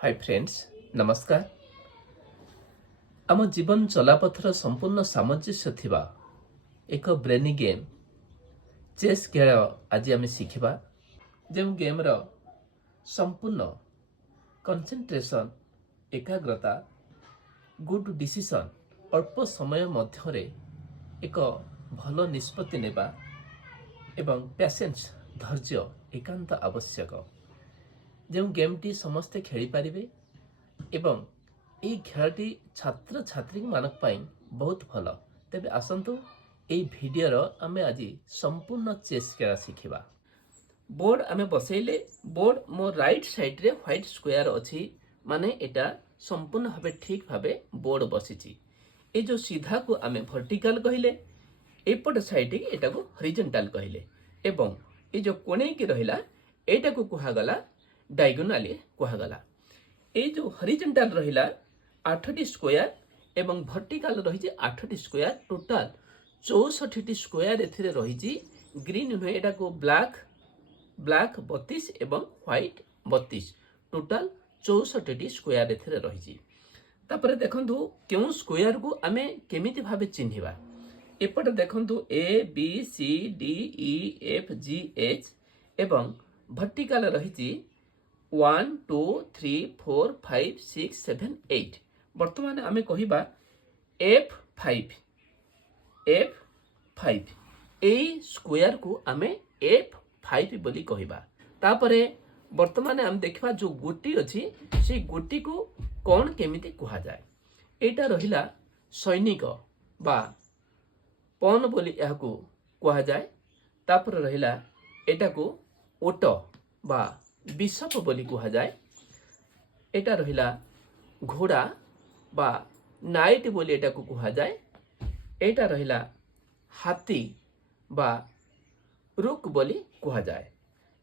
Hi friends नमस्कार। आम जीवन चलापथर संपूर्ण सामंजस्य थिबा एक ब्रेनी गेम चेस खेल आज आम शिखा जो गेम रो संपूर्ण कंसंट्रेशन एकाग्रता गुड डिसीजन अल्प समय मध्यरे एक भल निष्पत्ति नेबा एवं पेशेंस धैर्य एकांत आवश्यक। जो गेमटी समस्ते खेली पारिबे एवं এই খেলটি ছাত্র ছাত্রী মানক পাই बहुत भल। तेबे आसंतु এই ভিডিওর आमे आज संपूर्ण चेस खेला शिखिबा। बोर्ड आमे बसैले बोर्ड मो राइट साइड रे व्हाइट स्क्वायर अछि माने एटा संपूर्ण भाबे ठीक भाबे बोर्ड बसिछि। ए जो सीधा को आमे वर्टिकल कहिले एपट साइड के एटा को हॉरिजॉन्टल कहिले एवं ए जो कोणे की रहिला एटा को कुहा गला डायगोनली कुहा गला। ए जो हॉरिजॉन्टल रहिला 8टी स्क्वायर एवं वर्टिकल रही 8टी स्क्वायर टोटाल 64टी स्क्वायर एथिरे रही। ग्रीन नुहे एटा को ब्लैक 32 एवं व्हाइट 32 टोटाल 64टी स्क्वायर एथिरे रही। तापर देखंतु केउ स्क्वायर को आमे केमिति भाबे चिन्हिबा। एपट देखंतु A B C D E F G H एवं वर्टिकल रही 1 2 3 4 5 6 7 8। वर्तमान आमे कहिबा F5 ए स्क्वायर को आमे F5 बोली कहिबा। तापरे वर्तमान आम देखिबा जो गोटी अछि से गोटी को कोन केमिति कुहा जाय। एटा रहिला सैनिक बा पॉन बोली यहा को कुहा जाय। तापर रहिला एटा को ओट बा बिशप बोली कुहा जाय। एटा रहिला घोड़ा बा नाइट बोली एटा को कुहा जाए। एटा रहिला हाथी बा रुक बोली कुहा जाए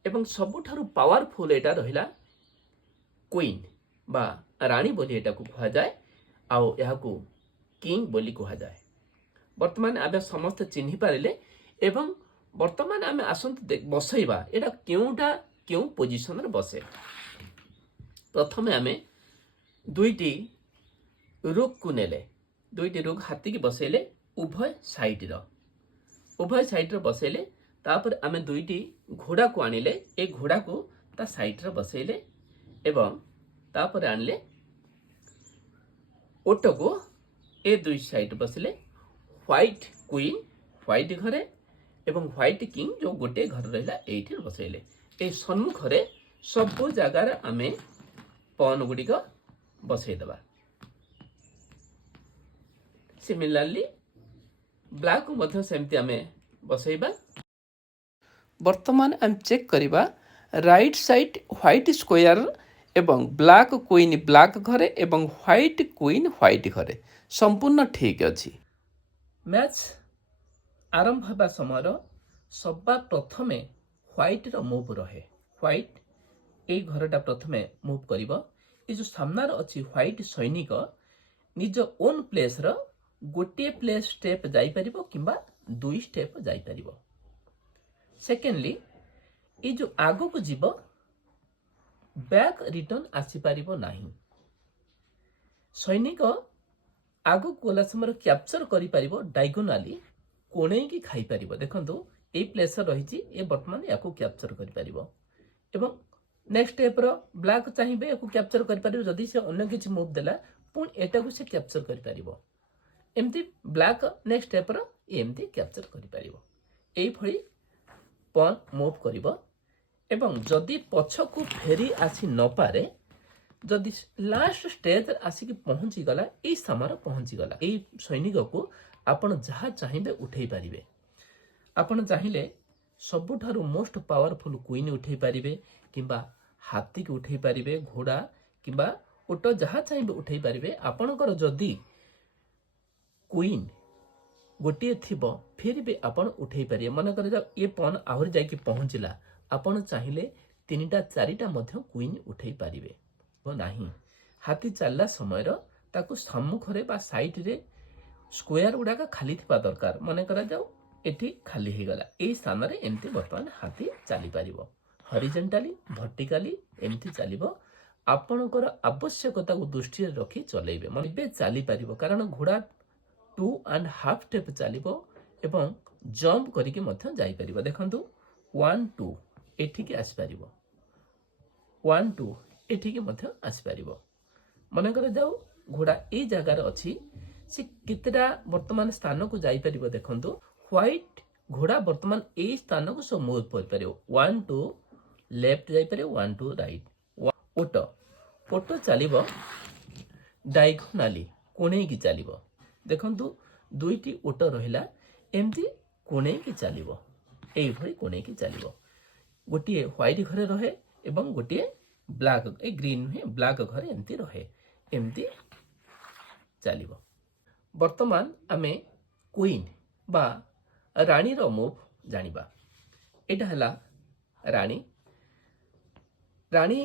एवं सबुठारु पावरफुल एटा रहिला क्वीन बा रानी बोली एटा को कुहा जाए आउ यहा को किंग बोली कुहा जाए। वर्तमान आबे समस्त चिन्हि पारिले एवं वर्तमान आमे आसंत बसैबा एटा केउ पोजीशन रे बसे। प्रथमे आमे दुईटी रुक को नेले दुईटी रुक हाथी की बसैले उभय साइड रो बसैले। तापर आमे दुईटी घोड़ा को आनिले ए घोड़ा को ता साइड रो बसैले एवं तापर आनले ओटो को ए दुई साइड बसले। व्हाइट क्वीन व्हाइट घरे एवं व्हाइट किंग जो गोटे घर रहिला एठी बसैले। ए सम्मुख रे सब जगार आमे पॉन गुडी को बसै दबा। सिमिलरली ब्लैक को मध्य सेमती आमे बसैबा। वर्तमान हम चेक करिबा राइट साइड व्हाइट स्क्वायर एवं ब्लैक क्वीन ब्लैक घरे एवं व्हाइट क्वीन व्हाइट घरे संपूर्ण ठीक अछि। मैच आरंभ होबा समय सबा प्रथमे व्हाइट रो मूव रहे। व्हाइट ए घरटा प्रथमे मूव करिवो। ए जो सामनार अछि व्हाइट सैनिक निज ओन प्लेस रो गोटे प्लेस स्टेप जाई परिबो किंबा दुई स्टेप जाई परिबो। सेकेंडली ए जो आगो को जीवो बैक रिटर्न आसी परिबो नाही। सैनिक आगो कोला समय कैप्चर करि परिबो डायगोनली कोणे की खाई परिबो। देखंतु ए प्लेस रहिछि ए वर्तमान याको कैप्चर करि परिबो एवं नेक्स्ट स्टेप रो ब्लैक चाहिबे याको कैप्चर करि परिबो। जदि से अन्य किछि मूव देला पुन एटा को से कैप्चर करि परिबो। एमती ब्लैक नेक्स्ट स्टेप रो एमती कैप्चर करि परिबो। एई भली पॉन मूव करिवो एवं जदि पछ को फेरी आसी न पारे जदि लास्ट स्टेज आसी की पहुंची गला ए समय पहुंची गला ए सैनिक को आपण जहा चाहिबे उठेई पारिबे। आपण चाहिले सबुठारु मोस्ट पावरफुल क्वीन उठेई पारिबे किंबा हाथी को उठेई पारिबे घोड़ा किंबा ओटो जहा चाहिबे उठेई पारिबे। आपणकर जदि क्वीन गोटे थिबो फिर भी आपण उठेई पारिबे। मन कर जा ये पॉन आहुर जाई की पहुंचला आपण चाहिले तीनटा चारिटा मध्य क्वीन उठेई पारिबे नाही। हाथी चलला समय रो ताको सम्मुख रे बा साइड रे स्क्वायर गुडा का खाली थिबा दरकार। मन कर जाऊ एठी खाली हे गला ए स्थान रे एमती वर्तमान हाथी चली पारिबो हॉरिजॉन्टली वर्टिकली एमती चलिबो ଆପଣଙ୍କର ଆବଶ୍ୟକତାକୁ ଦୃଷ୍ଟିରେ ରଖି ଚଲେଇବେ। ଏବେ ଚାଲିପାରିବ କାରଣ ଘୋଡ଼ା 2.5 ଷ୍ଟେପ୍ ଚାଲିବ ଏବଂ ଜମ୍ପ କରିକି ମଧ୍ୟ ଯାଇପାରିବ। ଦେଖନ୍ତୁ 1 2 ଏଠିକି ଆସିପାରିବ, 1 2 ଏଠିକି ମଧ୍ୟ ଆସିପାରିବ। ମନେକର ଯାଉ ଘୋଡ଼ା ଏଇ ଜାଗାରେ ଅଛି, ସେ କେତେଟା ବର୍ତ୍ତମାନ ସ୍ଥାନକୁ ଯାଇପାରିବ। ଦେଖନ୍ତୁ ହ୍ୱାଇଟ୍ ଘୋଡ଼ା ବର୍ତ୍ତମାନ ଏଇ ସ୍ଥାନକୁ ସବୁ ମୁଭ୍ କରିପାରିବ। 1 2 ଲେଫ୍ଟ ଯାଇପାରିବ, 1 2 ରାଇଟ୍। ଓଟ ଚାଲିବ ଡାଇଗୋନାଲି, କୋଣେଇକି ଚାଲିବ। ଦେଖନ୍ତୁ ଦୁଇଟି ଓଟ ରହିଲା, ଏମିତି କୋଣେଇକି ଚାଲିବ, ଏଇଭଳି କୋଣେଇକି ଚାଲିବ। ଗୋଟିଏ ହ୍ୱାଇଟ୍ ଘରେ ରହେ ଏବଂ ଗୋଟିଏ ବ୍ଲାକ୍, ଏ ଗ୍ରୀନ୍ ନୁହେଁ ବ୍ଲାକ୍ ଘରେ ଏମିତି ରହେ, ଏମିତି ଚାଲିବ। ବର୍ତ୍ତମାନ ଆମେ କୁଇନ୍ ବା ରାଣୀର ମୁଭ୍ ଜାଣିବା। ଏଇଟା ହେଲା ରାଣୀ। ରାଣୀ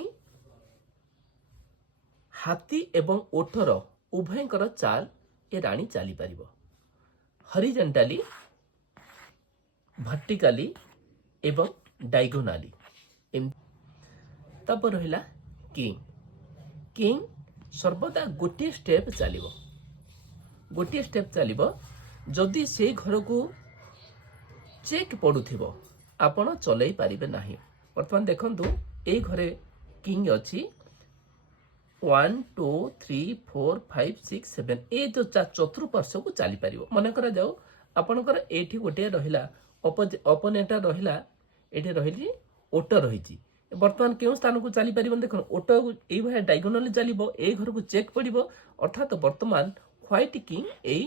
ହାତୀ ଏବଂ ଓଟର ଉଭୟଙ୍କର ଚାଲ ଏ ରାଣୀ ଚାଲିପାରିବ, ହରିଜେଣ୍ଟାଲି, ଭର୍ଟିକାଲି ଏବଂ ଡାଇଗୋନାଲି। ତାପରେ ରହିଲା କିଙ୍ଗ। କିଙ୍ଗ ସର୍ବଦା ଗୋଟିଏ ଷ୍ଟେପ୍ ଚାଲିବ, ଗୋଟିଏ ଷ୍ଟେପ୍ ଚାଲିବ। ଯଦି ସେଇ ଘରକୁ ଚେକ୍ ପଡ଼ୁଥିବ ଆପଣ ଚଲେଇ ପାରିବେ ନାହିଁ। ବର୍ତ୍ତମାନ ଦେଖନ୍ତୁ ଏଇ ଘରେ କିଙ୍ଗ ଅଛି, 1 2 3 4 5 6 7, ଏ ଯେଉଁ ଚତୁଃପାର୍ଶ୍ୱକୁ ଚାଲିପାରିବ। ମନେ କରାଯାଉ ଆପଣଙ୍କର ଏଇଠି ଗୋଟିଏ ରହିଲା ଅପୋନେଣ୍ଟ ରହିଲା, ଏଠି ରହିଛି ଓଟ ରହିଛି। ବର୍ତ୍ତମାନ କେଉଁ ସ୍ଥାନକୁ ଚାଲିପାରିବନି? ଦେଖନ୍ତୁ ଓଟ ଏଇଭଳିଆ ଡାଇଗୋନାଲି ଚାଲିବ, ଏଇ ଘରକୁ ଚେକ୍ ପଡ଼ିବ, ଅର୍ଥାତ୍ ବର୍ତ୍ତମାନ ହ୍ୱାଇଟ୍ କିଙ୍ଗ ଏଇ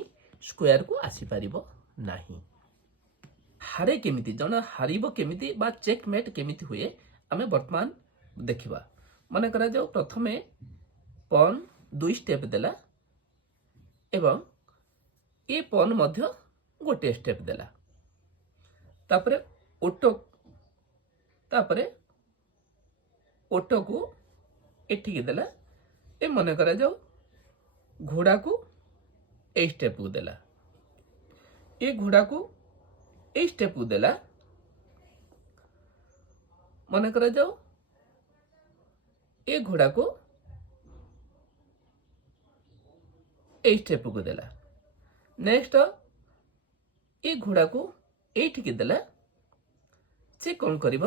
ସ୍କୋୟାରକୁ ଆସିପାରିବ ନାହିଁ। ହାରେ କେମିତି, ଜଣେ ହାରିବ କେମିତି ବା ଚେକ୍ ମେଟ୍ କେମିତି ହୁଏ ଆମେ ବର୍ତ୍ତମାନ ଦେଖିବା। ମନେ କରାଯାଉ ପ୍ରଥମେ ପନ୍ 2 ଷ୍ଟେପ୍ ଦେଲା ଏବଂ ଏ ପନ୍ ମଧ୍ୟ ଗୋଟିଏ ଷ୍ଟେପ୍ ଦେଲା, ତାପରେ ଓଟକୁ ଏଠିକି ଦେଲା। ଏ ମନେ କରାଯାଉ ଘୋଡ଼ାକୁ ଏଇ ଷ୍ଟେପକୁ ଦେଲା, ଏ ଘୋଡ଼ାକୁ ଏଇ ଷ୍ଟେପକୁ ଦେଲା। ମନେ କରାଯାଉ ଏ ଘୋଡ଼ାକୁ ଏଇ ଷ୍ଟେପକୁ ଦେଲା। ନେକ୍ସଟ ଏ ଘୋଡ଼ାକୁ ଏଇଠିକି ଦେଲା। ସେ କ'ଣ କରିବ?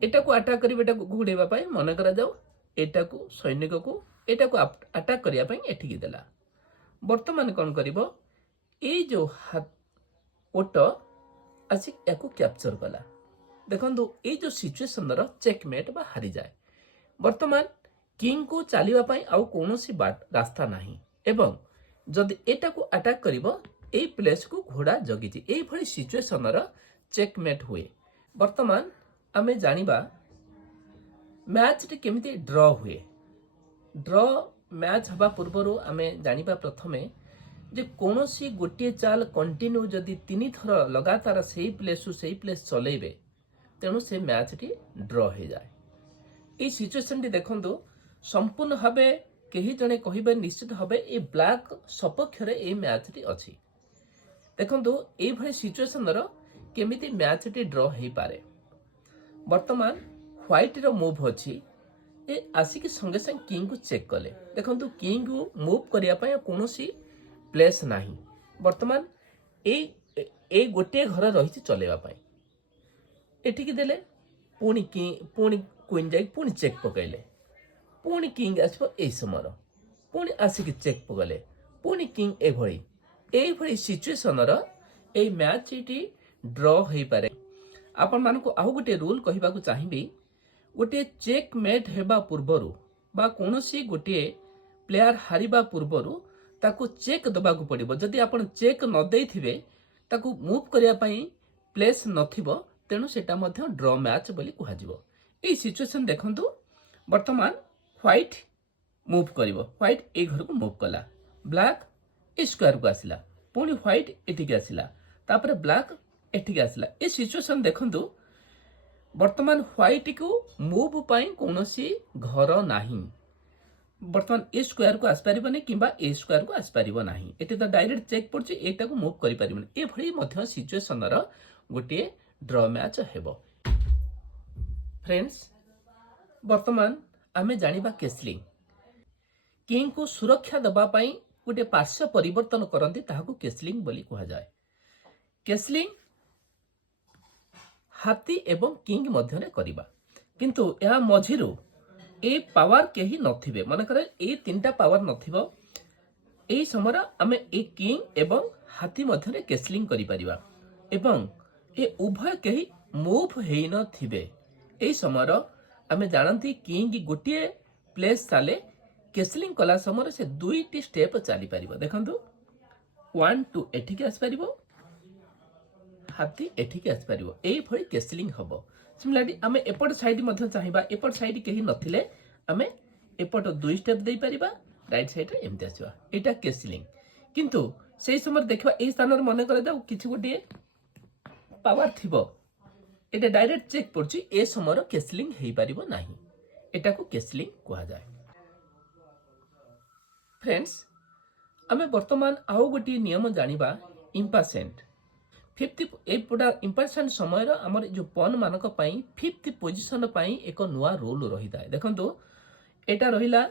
ଏଟାକୁ ଆଟାକ୍ କରିବ, ଏଟାକୁ ଘୋଡ଼େଇବା ପାଇଁ। ମନେ କରାଯାଉ ଏଟାକୁ ସୈନିକକୁ ଏଟାକୁ ଆଟାକ୍ କରିବା ପାଇଁ ଏଠିକି ଦେଲା। ବର୍ତ୍ତମାନ କ'ଣ କରିବ? ଏଇ ଯେଉଁ ଓଟ ଆସି ୟାକୁ କ୍ୟାପଚର କଲା। ଦେଖନ୍ତୁ ଏଇ ଯେଉଁ ସିଚୁଏସନର ଚେକମେଟ୍ ବା ହାରିଯାଏ। ବର୍ତ୍ତମାନ କିଙ୍ଗକୁ ଚାଲିବା ପାଇଁ ଆଉ କୌଣସି ରାସ୍ତା ନାହିଁ ଏବଂ ଯଦି ଏଟାକୁ ଆଟାକ୍ କରିବ ଏଇ ପ୍ଲେସକୁ ଘୋଡ଼ା ଜଗିଛି। ଏଇଭଳି ସିଚୁଏସନର ଚେକମେଟ୍ ହୁଏ। ବର୍ତ୍ତମାନ ଆମେ ଜାଣିବା ମ୍ୟାଚଟି କେମିତି ଡ୍ର ହୁଏ। ଡ୍ର ମ୍ୟାଚ୍ ହେବା ପୂର୍ବରୁ ଆମେ ଜାଣିବା ପ୍ରଥମେ ଯେ କୌଣସି ଗୋଟିଏ ଚାଲ କଣ୍ଟିନ୍ୟୁ ଯଦି 3 ଥର ଲଗାତାର ସେଇ ପ୍ଲେସ୍ରୁ ସେଇ ପ୍ଲେସ୍ ଚଲେଇବେ, ତେଣୁ ସେ ମ୍ୟାଚଟି ଡ୍ର ହେଇଯାଏ। এই ସିଚୁଏସନଟି ଦେଖନ୍ତୁ ସମ୍ପୂର୍ଣ୍ଣ ଭାବେ କେହି ଜଣେ କହିବେ ନିଶ୍ଚିତ ଭାବେ ଏ ବ୍ଲାକ୍ ସପକ୍ଷରେ এই ମ୍ୟାଚଟି ଅଛି। ଦେଖନ୍ତୁ এইଭଳି ସିଚୁଏସନର କେମିତି ମ୍ୟାଚଟି ଡ୍ର ହେଇପାରେ। ବର୍ତ୍ତମାନ ହ୍ୱାଇଟର ମୁଭ୍ ଅଛି, ଏ ଆସିକି ସଙ୍ଗେ ସଙ୍ଗେ କିଙ୍ଗକୁ ଚେକ୍ କଲେ। ଦେଖନ୍ତୁ କିଙ୍ଗକୁ ମୁଭ୍ କରିବା ପାଇଁ କୌଣସି ପ୍ଲେସ୍ ନାହିଁ। ବର୍ତ୍ତମାନ ଏଇ ଗୋଟିଏ ଘର ରହିଛି ଚଲେଇବା ପାଇଁ, ଏଠିକି ଦେଲେ ପୁଣି କୁଇନ୍ ଯାଇ ପୁଣି ଚେକ୍ ପକାଇଲେ, ପୁଣି କିଙ୍ଗ ଆସିବ ଏଇ ସମୟର, ପୁଣି ଆସିକି ଚେକ୍ ପକାଇଲେ, ପୁଣି କିଙ୍ଗ ଏଇଭଳି ସିଚୁଏସନର ଏଇ ମ୍ୟାଚଟି ଡ୍ର ହେଇପାରେ। ଆପଣମାନଙ୍କୁ ଆଉ ଗୋଟିଏ ରୁଲ୍ କହିବାକୁ ଚାହିଁବି, ଗୋଟିଏ ଚେକ୍ ମେଟ୍ ହେବା ପୂର୍ବରୁ ବା କୌଣସି ଗୋଟିଏ ପ୍ଲେୟାର ହାରିବା ପୂର୍ବରୁ ତାକୁ ଚେକ୍ ଦେବାକୁ ପଡ଼ିବ। ଯଦି ଆପଣ ଚେକ୍ ନ ଦେଇଥିବେ, ତାକୁ ମୁଭ୍ କରିବା ପାଇଁ ପ୍ଲେସ୍ ନଥିବ, ତେଣୁ ସେଟା ମଧ୍ୟ ଡ୍ର ମ୍ୟାଚ୍ ବୋଲି କୁହାଯିବ। এই ସିଚୁଏସନ ଦେଖନ୍ତୁ ବର୍ତ୍ତମାନ ହ୍ୱାଇଟ୍ ମୁଭ୍ କରିବ, ହ୍ୱାଇଟ୍ ଏଇ ଘରକୁ ମୁଭ୍ କଲା, ବ୍ଲାକ୍ ଏ ସ୍କୋୟାରକୁ ଆସିଲା, ପୁଣି ହ୍ୱାଇଟ୍ ଏଠିକି ଆସିଲା, ତାପରେ ବ୍ଲାକ୍ ଏଠିକି ଆସିଲା। ଏ ସିଚୁଏସନ ଦେଖନ୍ତୁ ବର୍ତ୍ତମାନ ହ୍ୱାଇଟ୍କୁ ମୁଭ୍ ପାଇଁ କୌଣସି ଘର ନାହିଁ। ବର୍ତ୍ତମାନ ଏ ସ୍କୋୟାରକୁ ଆସିପାରିବନି କିମ୍ବା ଏ ସ୍କୋୟାରକୁ ଆସିପାରିବ ନାହିଁ। ଏଠି ତ ଡାଇରେକ୍ଟ ଚେକ୍ ପଡୁଛି, ଏଇଟାକୁ ମୁଭ୍ କରିପାରିବନି। ଏଭଳି ମଧ୍ୟ ସିଚୁଏସନର ଗୋଟିଏ ଡ୍ର ମ୍ୟାଚ୍ ହେବ। ଫ୍ରେଣ୍ଡସ୍, ବର୍ତ୍ତମାନ आमे जानिबा केसलिंग किंग को सुरक्षा दबा पाई गोटे पार्श्व परिवर्तन करती ताहाकू केसलिंग बोली कहा जाए। केसलिंग हाथी एवं किंग मध्यरे करिबा किंतु या मझिरु ए पावर केही नथिबे मन करे ए तीनटा पावर नथिबो ए समय आमे ए किंग एवं हाथी मध्यरे केसलिंग करि परिबा एवं ए उभय केही मूव हेई नथिबे ए समय आमे जानती किंग गोटे प्लेस चाले केसलिंग कला समय से दुईटी स्टेप चली पारिबो देखंतु 1 2 एठिके आस पारिबो हाथी एठिके आस पारिबो एई भଳି केसलिंग हबो। सिमिलारली आमे एपट साइड मध्ये चाहिबा एपट साइड केही नथिले आमे एपट दुई स्टेप देई परिबा राइट साइड रे एमते आसीबा एटा केसलिंग किंतु सेही समय देखबा एई स्थान रे मने करे जाऊ किछि गोटे पावर थिबो एटा डायरेक्ट चेक पड़छि ए समय केसलिंग हेई पारिबो नाही एटा को केसलिंग कहा जाय। फ्रेंड्स आमे वर्तमान आउ गोटी नियम जानिबा इम्पासेंट 50 एपटा इम्पासेंट समय आमर जो पन मानक पई 5th पोजीशन पई एक नुआ रूल रही थाए देखंतु एटा रहिला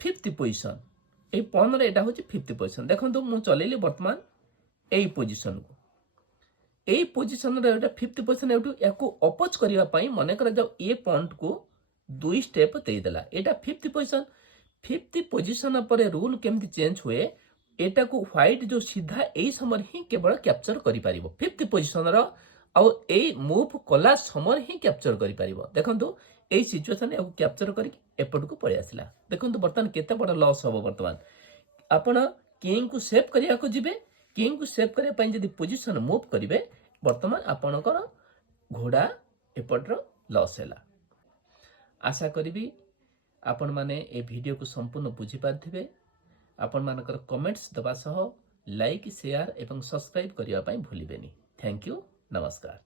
5th पोजीशन ए पन रे एटा होची 5th पोजीशन देखंतु मु चलेली वर्तमान ए पोजीशन को ए पोजीशन रे एटा 5th पोजीशन एटू याको अपोज करिवा पई मने कर जाऊ ए पॉइंट को दुई स्टेप देई देला एटा 5th पोजीशन 5th पोजीशन पर रूल केमती चेंज हुए एटा को व्हाइट जो सीधा एई समय ही केवल कैप्चर करि पारिबो 5th पोजीशन रो आ एई मूव कला समय ही कैप्चर करि पारिबो देखंतु एई सिचुएशन ए कैप्चर करि एपट को पळे आसिला देखंतु वर्तमान केते बड़ लॉस होबो वर्तमान आपण किंग को सेव करिया को जिबे किंग को सेव करिया पई जदी पोजीशन मूव करिवे वर्तमान आपणकर घोड़ा एपट रो लॉस हैला। आशा करिबी आपण माने ए वीडियो को संपूर्ण बुझी पारथिबे आपण मानकर कमेंट्स दबा सह लाइक शेयर एवं सब्सक्राइब करिया पई भूलिबेनी। थैंक यू नमस्कार।